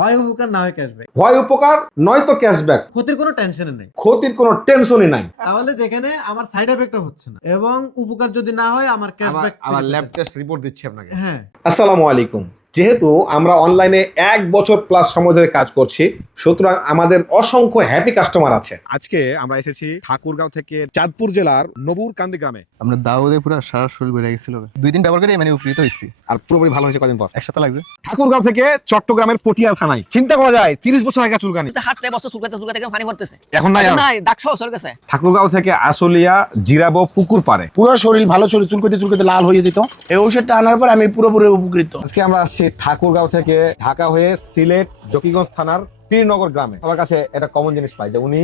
হয় উপকার না হয় ক্যাশব্যাক। হয় উপকার নয়তো ক্যাশব্যাক। ক্ষতির কোনো টেনশনই নেই। ক্ষতির কোনো টেনশনই নাই। তাহলে যেখানে আমার সাইড এফেক্টও হচ্ছে না এবং উপকার যদি না হয় আমার ক্যাশব্যাক আবার ল্যাব টেস্ট রিপোর্ট দিচ্ছি আপনাকে। হ্যাঁ। আসসালামু আলাইকুম। যেহেতু আমরা অনলাইনে 1 বছর প্লাস সময় ধরে কাজ করছি, সুতরাং আমাদের অসংখ্য হ্যাপি কাস্টমার আছে। আজকে আমরা এসেছি ঠাকুরগাঁও থেকে চাঁদপুর জেলার নবুর কান্দি গ্রামে। আমরা দাউদে পুরো সারা শরীর বেড়ে গেছিল, 2 দিন ব্যবহার করে মানে উপকৃত হয়েছি। আর পুরোপুরি ভালো হয়েছে কদিন পর। 1 সপ্তাহ লাগছে। ঠাকুরগাঁও থেকে চট্টগ্রামের পটিয়া থানায়, চিন্তা করা যায় 30 বছর আগে চুলকানি, হাঁটতে বছর চুলকাতে পানি পড়তেছে, এখন নাই আর। নাই দাগ সহ সরে গেছে। ঠাকুরগাঁও থেকে আশুলিয়া জিরাবো পুকুর পাড়ে পুরো শরীর ভালো ছিল, চুলকাতে লাল হয়ে যেত। এই ঔষধটা আনার পর আমি পুরোপুরি উপকৃত। আজকে আমরা আসছি ঠাকুরগাঁও থেকে ঢাকা হয়ে সিলেট জকিগঞ্জ থানার পীরনগর গ্রামে। আমার কাছে একটা কমন জিনিস পাই যে উনি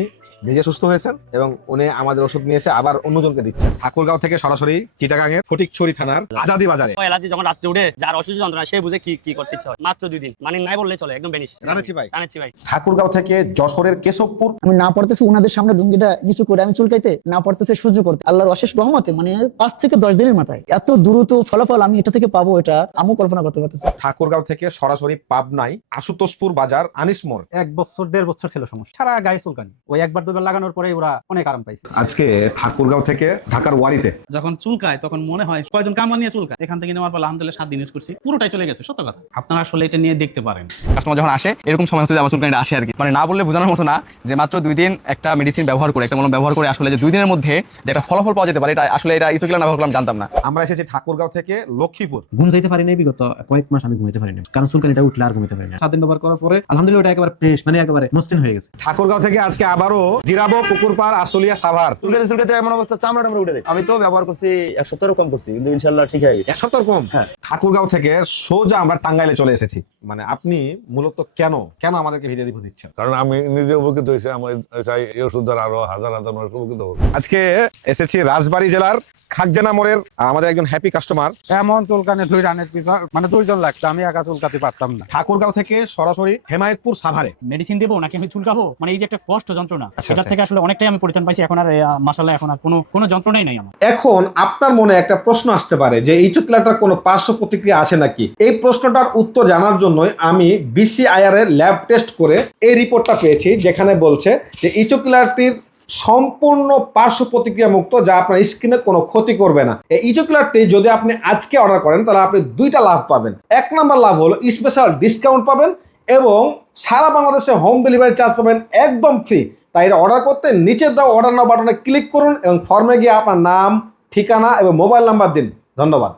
নিজে সুস্থ হয়েছেন এবং উনি আমাদের ওষুধ নিয়ে এসে আবার অন্যজনকে দিচ্ছেন। ঠাকুরগাঁও থেকে সরাসরি চিটাগাঙের ফটিকছড়ি থানার আজাদি বাজারে। অ্যালার্জি যখন রাত্রে উঠে যার অসুস্থ যন্ত্রণা সে বুঝে কি করতে ইচ্ছা হয়। মাত্র 2 দিন মানে নাই বললে চলে, একদম বেনিশ। রানাচি ভাই। ভাই ঠাকুরগাঁও থেকে যশোরের কেশবপুর। আমি না পারতেছি ওনাদের সামনে ডুঙ্গিটা নিচু করে আমি চুলকাইতে, না পারতেছে সহ্য করতে। আল্লাহর অশেষ রহমতে মানে 5 থেকে 10 দিনের মাথায় এত দ্রুত ফলাফল আমি এটা থেকে পাবো, এটা আমিও কল্পনা করতে পারতেছি। ঠাকুরগাঁও থেকে সরাসরি পাবনায় আশুতোষপুর বাজার আনিস মোড়। 1 বছর 1.5 বছর ছিল সমস্যা, সারা গায়ে চুলকানি। ওই একবার দুবার লাগানোর পরে ওরা অনেক আরাম পাইছে। আজকে ঠাকুরগাঁও থেকে ঢাকার ওয়ারিতে যখন চুলকায় তখন মনে হয় কয়জন কামলা নিয়ে চুলকায়। এখান থেকে নেওয়ার পর আলহামদুলিল্লাহ 7 দিন ইউজ করছি, পুরোটাই চলে গেছে। সত্য কথা, আপনারা আসলে এটা নিয়ে দেখতে পারেন। কাস্টমার যখন আসে এরকম সময় হচ্ছে যে আমার চুলকানিটা আসে আর কি, মানে না বললে বোঝানোর মতো না যে মাত্র 2 দিন একটা মেডিসিন ব্যবহার করে, একটা মলম ব্যবহার করে আসলে যে 2 দিনের মধ্যে যে একটা ফলাফল পাওয়া যেতে পারে, এটা আসলে এটা ইসোকিলা ব্যবহার করলাম জানতাম না। আমরা এসেছি ঠাকুরগাঁও থেকে লক্ষ্মীপুর। ঘুম যাইতে পারি নাই বিগত কয়েক মাস, আমি ঘুমাইতে পারি না কারণ চুলকানিটা উঠলে আর ঘুমাইতে পারি না। 7 দিন ব্যবহার করার পরে আলহামদুলিল্লাহ ওটা একেবারে ফ্রেশ, মানে একেবারে মসৃণ হয়ে গেছে। ঠাকুরগাঁও থেকে আজকে আবারও জিরাবো পুকুর পাড় আশুলিয়া সাভার। চুলকাতে এমন অবস্থা চামড়া উঠে যায়। আমি তো ব্যবহার করছি 1 সপ্তাহ কম করছি, কিন্তু ইনশাআল্লাহ ঠিক হয়ে গেছে। 1 সপ্তাহ কম। হ্যাঁ। ঠাকুরগাঁও থেকে সোজা আমরা টাঙ্গাইলে চলে এসেছি। মানে আপনি মূলত কেন আমাদেরকে ভিডিও রিভিউ দিচ্ছেন? কারণ আমি নিজে উপকৃত হয়েছি, আমার চাই এই ওষুধ দ্বারা আরো হাজার মানুষ উপকৃত হবে। আজকে এসেছি রাজবাড়ী জেলার খাগজানা মোড়ের আমাদের একজন হ্যাপি কাস্টমার। এমন চুলকানি 2 রানের পিছনে মানে 2 জন লাগছে, আমি একা চুলকাতে পারতাম না। ঠাকুরগাঁও থেকে সরাসরি হেমায়েতপুর সাভারে। মেডিসিন দেবো নাকি আমি চুলকাবো, মানে এই যে একটা কষ্ট যন্ত্রণা, আচ্ছা, সেটা আচ্ছা। থেকে আসলে অনেকটাই আমি পরিত্রাণ পাইছি। এখন আর মাশাআল্লাহ এখন আর কোনো যন্ত্রণাই নাই আমার। এখন আপনার মনে একটা প্রশ্ন আসতে পারে যে এই চুকলাটার কোনো পার্শ্ব প্রতিক্রিয়া আছে নাকি? এই প্রশ্নটার উত্তর জানার জন্যই আমি BCIR এর ল্যাব টেস্ট করে এই রিপোর্টটা পেয়েছি, যেখানে বলছে যে এই চুকলাটির সম্পূর্ণ পার্শ্ব প্রতিক্রিয়া মুক্ত, যা আপনার স্কিনে কোনো ক্ষতি করবে না। এই ইচোকুলারটি যদি আপনি আজকে অর্ডার করেন তাহলে আপনি 2টা লাভ পাবেন। 1 নাম্বার লাভ হলো স্পেশাল ডিসকাউন্ট পাবেন এবং সারা বাংলাদেশে হোম ডেলিভারি চার্জ পাবেন একদম ফ্রি। তাই এটা অর্ডার করতে নিচের দেওয়া অর্ডার নাও বাটনে ক্লিক করুন এবং ফর্মে গিয়ে আপনার নাম, ঠিকানা এবং মোবাইল নাম্বার দিন। ধন্যবাদ।